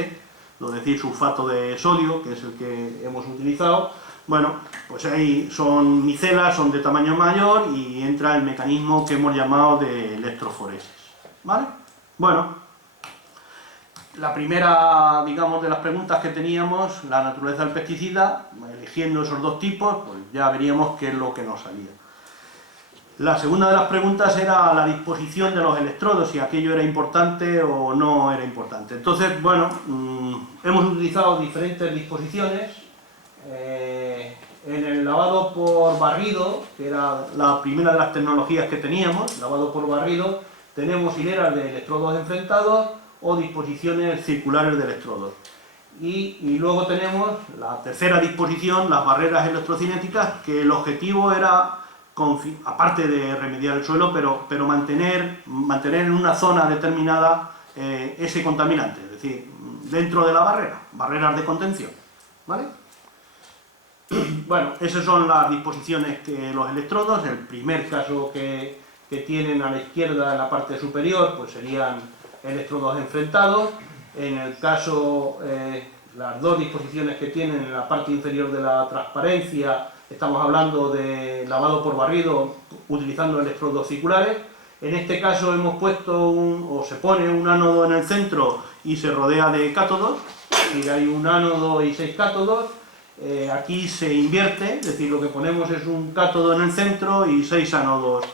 es decir, sulfato de sodio, que es el que hemos utilizado, bueno, pues ahí son micelas, son de tamaño mayor y entra el mecanismo que hemos llamado de electroforesis, ¿vale? Bueno, la primera, digamos, de las preguntas que teníamos, la naturaleza del pesticida, eligiendo esos dos tipos, pues ya veríamos qué es lo que nos salía. La segunda de las preguntas era la disposición de los electrodos, si aquello era importante o no era importante. Entonces, bueno, hemos utilizado diferentes disposiciones. En el lavado por barrido, que era la primera de las tecnologías que teníamos, lavado por barrido, tenemos hileras de electrodos enfrentados o disposiciones circulares de electrodos. Y luego tenemos la tercera disposición, las barreras electrocinéticas, que el objetivo era, aparte de remediar el suelo, pero mantener en una zona determinada ese contaminante, es decir, dentro de la barrera, barreras de contención, ¿vale? Bueno, esas son las disposiciones que los electrodos, el primer caso que tienen a la izquierda en la parte superior, pues serían electrodos enfrentados. En el caso, las dos disposiciones que tienen en la parte inferior de la transparencia, estamos hablando de lavado por barrido utilizando electrodos circulares. En este caso hemos puesto se pone un ánodo en el centro y se rodea de cátodos, es decir, hay un ánodo y 6 cátodos. Aquí se invierte, es decir, lo que ponemos es un cátodo en el centro y 6 ánodos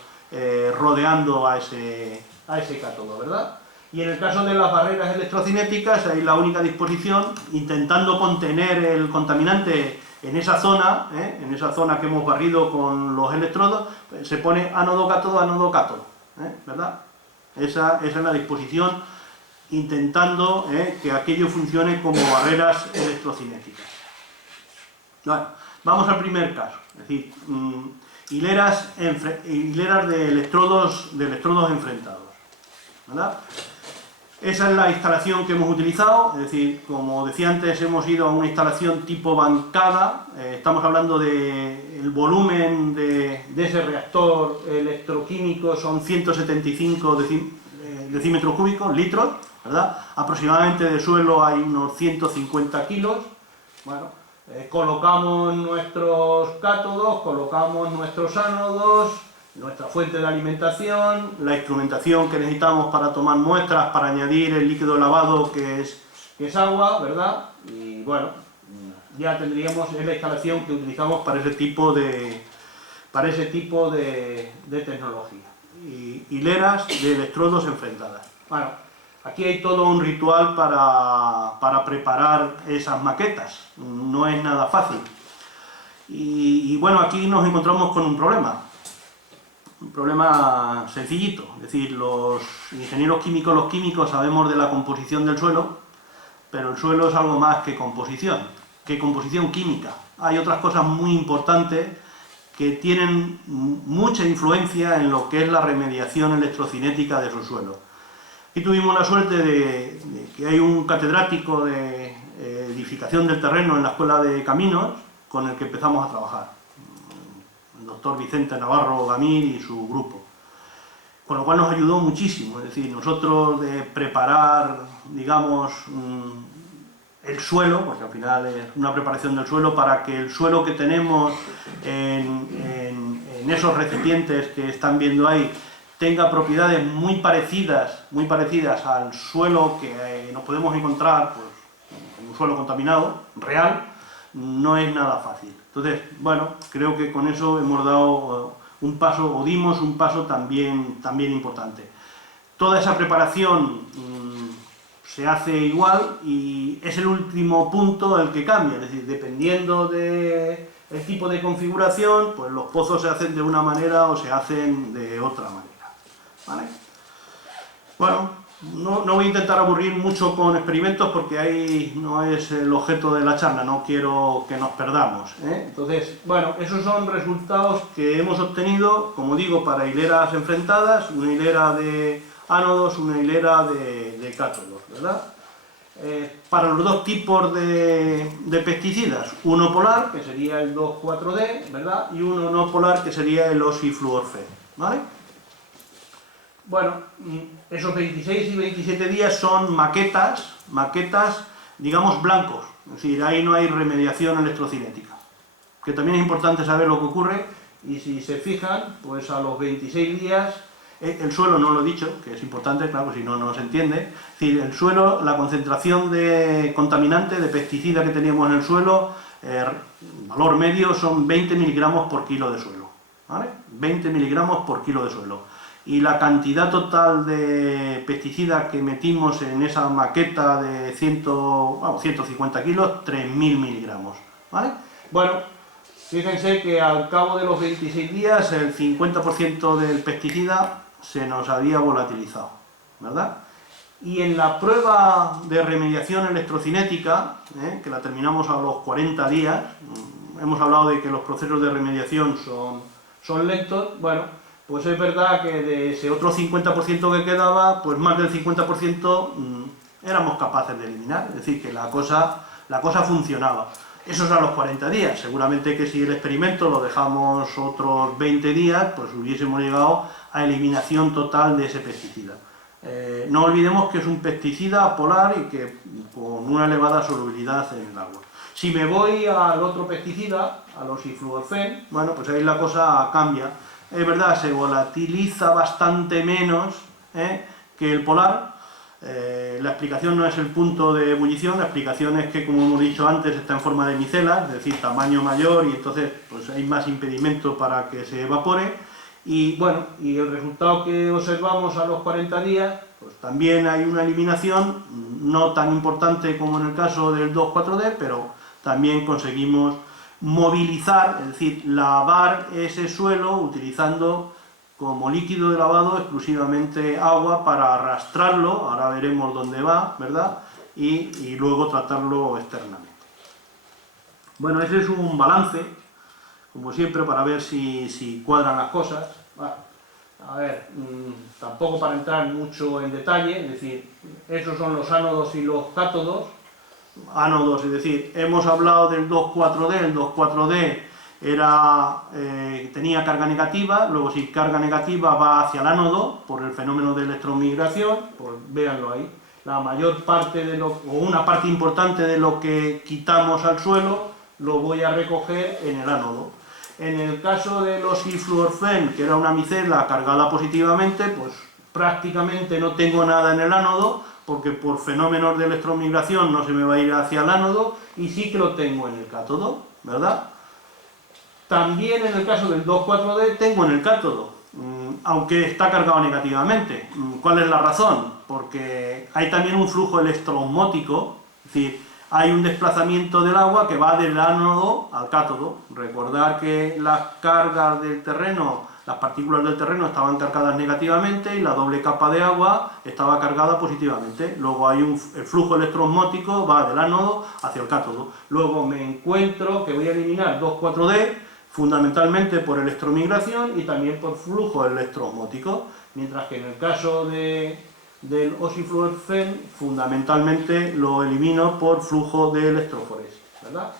rodeando a ese cátodo, ¿verdad? Y en el caso de las barreras electrocinéticas, hay la única disposición, intentando contener el contaminante en esa zona que hemos barrido con los electrodos, pues se pone ánodo-cátodo, ¿verdad? Esa es la disposición, intentando que aquello funcione como barreras electrocinéticas. Bueno, vamos al primer caso, es decir, hileras de electrodos enfrentados, ¿verdad? Esa es la instalación que hemos utilizado, es decir, como decía antes, hemos ido a una instalación tipo bancada. Estamos hablando del volumen de ese reactor electroquímico, son 175 decímetros cúbicos, litros, ¿verdad? Aproximadamente de suelo hay unos 150 kilos. Bueno, colocamos nuestros cátodos, colocamos nuestros ánodos, nuestra fuente de alimentación, la instrumentación que necesitamos para tomar muestras, para añadir el líquido lavado que es agua, ¿verdad? Y bueno, ya tendríamos la instalación que utilizamos para ese tipo de tecnología. Y hileras de electrodos enfrentadas. Bueno, aquí hay todo un ritual para preparar esas maquetas, no es nada fácil. Y bueno, aquí nos encontramos con un problema sencillito, es decir, los ingenieros químicos, los químicos sabemos de la composición del suelo, pero el suelo es algo más que composición química. Hay otras cosas muy importantes que tienen mucha influencia en lo que es la remediación electrocinética de esos suelos. Aquí tuvimos la suerte de que hay un catedrático de edificación del terreno en la Escuela de Caminos con el que empezamos a trabajar. El doctor Vicente Navarro Gamir y su grupo, con lo cual nos ayudó muchísimo, es decir, nosotros de preparar, digamos, el suelo, porque al final es una preparación del suelo para que el suelo que tenemos en esos recipientes que están viendo ahí tenga propiedades muy parecidas al suelo que nos podemos encontrar, pues, en un suelo contaminado, real, no es nada fácil. Entonces, bueno, creo que con eso hemos dado un paso, o dimos un paso también importante. Toda esa preparación se hace igual y es el último punto el que cambia, es decir, dependiendo del tipo de configuración, pues los pozos se hacen de una manera o se hacen de otra manera, ¿vale? Bueno, no voy a intentar aburrir mucho con experimentos porque ahí no es el objeto de la charla, no quiero que nos perdamos, ¿eh? Entonces, bueno, esos son resultados que hemos obtenido, como digo, para hileras enfrentadas, una hilera de ánodos, una hilera de cátodos, ¿verdad? Para los dos tipos de pesticidas, uno polar, que sería el 2,4-D, ¿verdad? Y uno no polar, que sería el oxifluorfe, ¿vale? Bueno, esos 26 y 27 días son maquetas, digamos, blancos, es decir, ahí no hay remediación electrocinética, que también es importante saber lo que ocurre, y si se fijan, pues a los 26 días, el suelo no lo he dicho, que es importante, claro, si no, no se entiende, es decir, el suelo, la concentración de contaminante, de pesticida que teníamos en el suelo, valor medio son 20 miligramos por kilo de suelo, ¿vale? 20 miligramos por kilo de suelo. Y la cantidad total de pesticida que metimos en esa maqueta de 150 kilos, 3.000 miligramos, ¿vale? Bueno, fíjense que al cabo de los 26 días el 50% del pesticida se nos había volatilizado, ¿verdad? Y en la prueba de remediación electrocinética, que la terminamos a los 40 días, hemos hablado de que los procesos de remediación son lentos, bueno, pues es verdad que de ese otro 50% que quedaba, pues más del 50% éramos capaces de eliminar, es decir, que la cosa funcionaba. Eso es a los 40 días, seguramente que si el experimento lo dejamos otros 20 días, pues hubiésemos llegado a eliminación total de ese pesticida. No olvidemos que es un pesticida polar y que con una elevada solubilidad en el agua. Si me voy al otro pesticida, al oxifluorfen, bueno, pues ahí la cosa cambia. Es verdad, se volatiliza bastante menos que el polar. La explicación no es el punto de ebullición, la explicación es que, como hemos dicho antes, está en forma de micela, es decir, tamaño mayor, y entonces pues hay más impedimento para que se evapore. Y bueno, y el resultado que observamos a los 40 días, pues también hay una eliminación, no tan importante como en el caso del 2,4-D, pero también conseguimos movilizar, es decir, lavar ese suelo utilizando como líquido de lavado exclusivamente agua para arrastrarlo, ahora veremos dónde va, ¿verdad? Y luego tratarlo externamente. Bueno, ese es un balance, como siempre, para ver si cuadran las cosas. Bueno, a ver, tampoco para entrar mucho en detalle, es decir, esos son los ánodos y los cátodos. Ánodos, es decir, hemos hablado del 2,4-D, el 2,4-D tenía carga negativa, luego si carga negativa va hacia el ánodo por el fenómeno de electromigración, pues véanlo ahí. La mayor parte o una parte importante de lo que quitamos al suelo lo voy a recoger en el ánodo. En el caso del oxifluorfen, que era una micela cargada positivamente, pues prácticamente no tengo nada en el ánodo, porque por fenómenos de electromigración no se me va a ir hacia el ánodo, y sí que lo tengo en el cátodo, ¿verdad? También en el caso del 2,4-D tengo en el cátodo, aunque está cargado negativamente. ¿Cuál es la razón? Porque hay también un flujo electroosmótico, es decir, hay un desplazamiento del agua que va del ánodo al cátodo. Recordar que las cargas del terreno, las partículas del terreno estaban cargadas negativamente y la doble capa de agua estaba cargada positivamente. Luego hay el flujo electroosmótico, va del ánodo hacia el cátodo. Luego me encuentro que voy a eliminar 2,4-D, fundamentalmente por electromigración y también por flujo electroosmótico, mientras que en el caso del oxifluorfen fundamentalmente lo elimino por flujo de electroforesis, ¿verdad?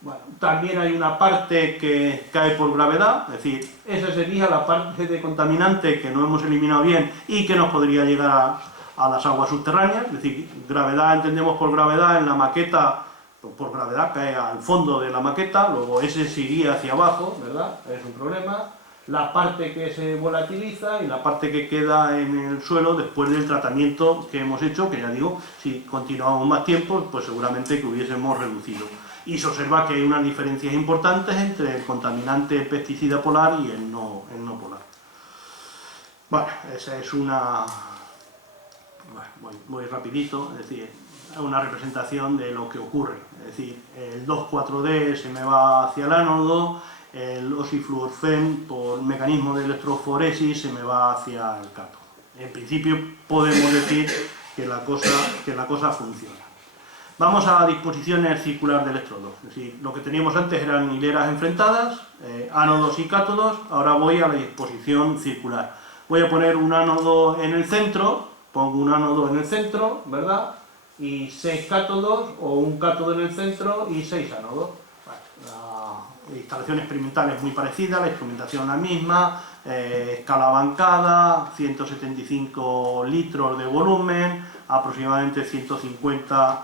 Bueno, también hay una parte que cae por gravedad, es decir, esa sería la parte de contaminante que no hemos eliminado bien y que nos podría llegar a las aguas subterráneas, es decir, gravedad entendemos por gravedad en la maqueta, por gravedad cae al fondo de la maqueta, luego ese seguiría hacia abajo, ¿verdad? Es un problema. La parte que se volatiliza y la parte que queda en el suelo después del tratamiento que hemos hecho, que ya digo, si continuamos más tiempo, pues seguramente que hubiésemos reducido. Y se observa que hay unas diferencias importantes entre el contaminante pesticida polar y el no polar. Bueno, esa es una... Bueno, voy rapidito, es decir, una representación de lo que ocurre. Es decir, el 2,4-D se me va hacia el ánodo, el oxifluorfen por mecanismo de electroforesis se me va hacia el cátodo. En principio podemos decir que la cosa funciona. Vamos a disposiciones circular de electrodos. Es decir, lo que teníamos antes eran hileras enfrentadas, ánodos y cátodos, ahora voy a la disposición circular. Voy a poner un ánodo en el centro, pongo un ánodo en el centro, ¿verdad? Y 6 cátodos, o un cátodo en el centro y 6 ánodos. La instalación experimental es muy parecida, la instrumentación la misma, escala bancada, 175 litros de volumen, aproximadamente 150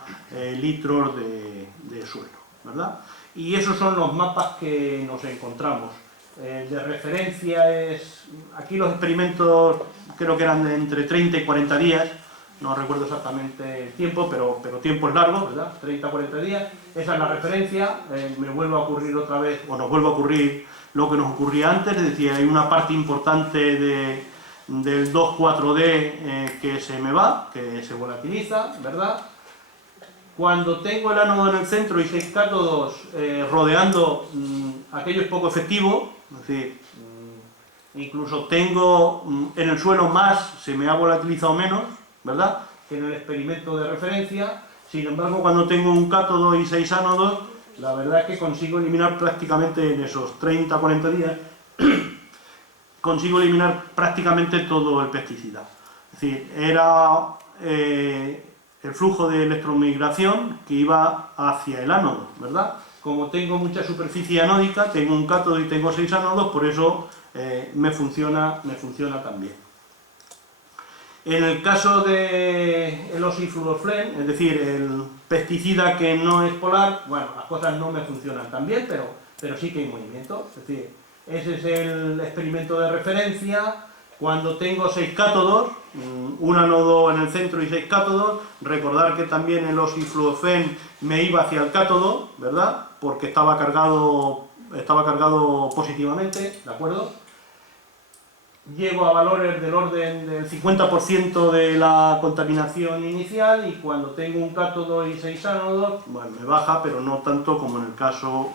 litros de suelo, ¿verdad? Y esos son los mapas que nos encontramos. De referencia es... Aquí los experimentos creo que eran de entre 30 y 40 días, no recuerdo exactamente el tiempo, pero tiempos largos, ¿verdad? 30 a 40 días, esa es la referencia, me vuelve a ocurrir otra vez, o nos vuelve a ocurrir lo que nos ocurría antes, es decir, hay una parte importante del 2,4-D que se me va, que se volatiliza, ¿verdad? Cuando tengo el ánodo en el centro y 6 cátodos rodeando, aquello es poco efectivo, es decir, incluso tengo en el suelo más, se me ha volatilizado menos, ¿verdad?, que en el experimento de referencia. Sin embargo, cuando tengo un cátodo y 6 ánodos, la verdad es que consigo eliminar prácticamente en esos 30-40 días, consigo eliminar prácticamente todo el pesticida. Es decir, era el flujo de electromigración que iba hacia el ánodo, ¿verdad? Como tengo mucha superficie anódica, tengo un cátodo y tengo 6 ánodos, por eso me funciona también. En el caso del oxifluoroflen, es decir, el pesticida que no es polar, bueno, las cosas no me funcionan tan bien, pero sí que hay movimiento. Es decir, ese es el experimento de referencia. Cuando tengo 6 cátodos, un ánodo en el centro y 6 cátodos, recordar que también el oxifluoroflen me iba hacia el cátodo, ¿verdad?, porque estaba cargado positivamente, ¿de acuerdo? Llego a valores del orden del 50% de la contaminación inicial, y cuando tengo un cátodo y 6 ánodos, bueno, me baja, pero no tanto como en el caso